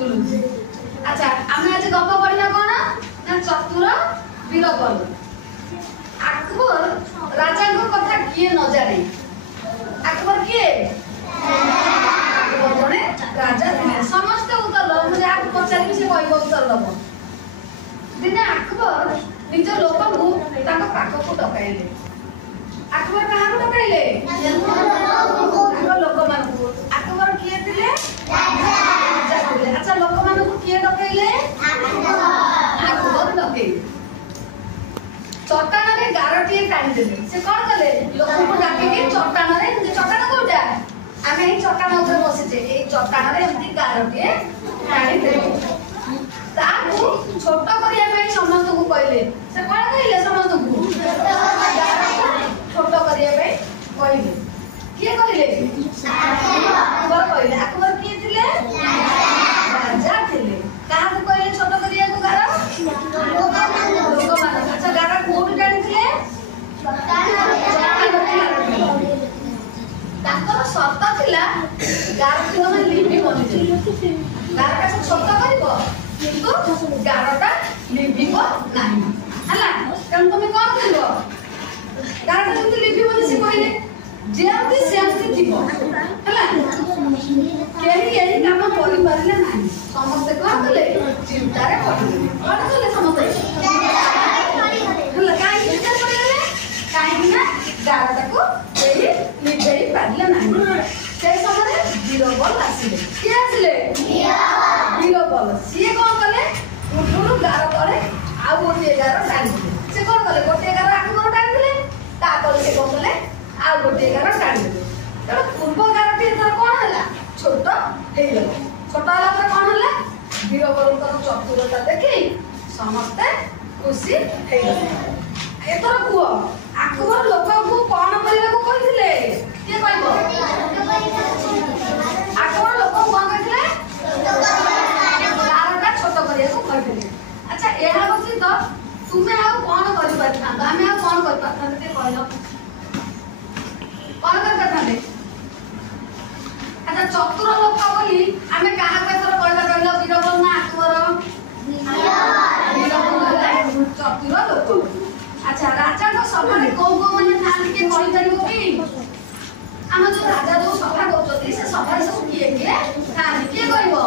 बुलुची। अच्छा आमे आज गप पढ़िया कोन ना चतुर बीरबल। अकबर राजा को कथा किए न जाने। अकबर किए अकबर जने राजा थे समस्त उत्तर लो मुझे आप पचार से कहबो उत्तर दबो। दिने अकबर निज लोक को ताको पाख को डकाइले। अकबर कहा को डकाइले ताको लोक मान को। अकबर किए थिले राजा थिले। अच्छा लोक मान को किए डकाइले अकबर डकाइले। चट्टान रे गारटिए टाणी देले। से कोन कले लोक को डाके के चट्टान रे जे चट्टान कोटा आमे ही चट्टान ऊपर बसिचे ए चट्टान रे एमती गारटिए टाणी देले। ताकू छोट करिया पे समस्त को कहले। से कोन कहले समस्त को छोट करिया पे कहले। के कहले अकबर कहले। अकबर के थिले राजा थिले। काहा को कहले छोट करिया को गार लोक मान। अच्छा गार कोट टाणी थिले ताकर शर्त थिला गार को मन लिपि बनि थिले। गार का छोट करिवो किंतु गारटा लिपिबो नाही हला। कारण तुम कोन करिवो गारटा तुम लिपिबो से कहले जेमति सेमति थिबो हला। केही एही काम करि पारिले नाही। समस्त कोन कले चिंता रे पड़िले। कोन कले समस्त हला काई चिंता पड़िले काई ना गारटा को एही लिपेई पारिले नाही। से समय बीरबल आसिले। के आसिले बीरबल। सीए कोन कले उठुरु गार तळे आ गोटे गार टाणी दिले। से कोन कले गोटे गार अकबर टाणी दिले ता तळे से कोन कले आ गोटे गार टाणी दिले। त पूर्व गारटी तर कोन हला छोट हेइलो। छोट हला पर कोन हला बीरबलकर चतुरता देखि समस्त खुशी हेइलो। एतर कुओ अकबर लोक को कोन करिला को कहिथिले के कहबो अकबर लोक कोन कहिथिले गारटा छोट करिया को कहिथिले। अच्छा एहा बसी तो तुमे आ कोन करि पाथां आमे आ कोन करि पाथां ते कहलो कोन करि पाथां। अच्छा चतुर लोक बोली आमे काहा पेतर कहला कहलो बीरबल ना अकबर बीरबल चतुर लोक। अच्छा राजा को सभा में को माने थान के कहि परिबो की हम जो राजा जो सभा करछथि से सभा सब किए के थान के कहबो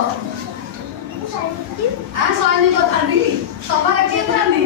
आ सैनिक थानी सभा के थानी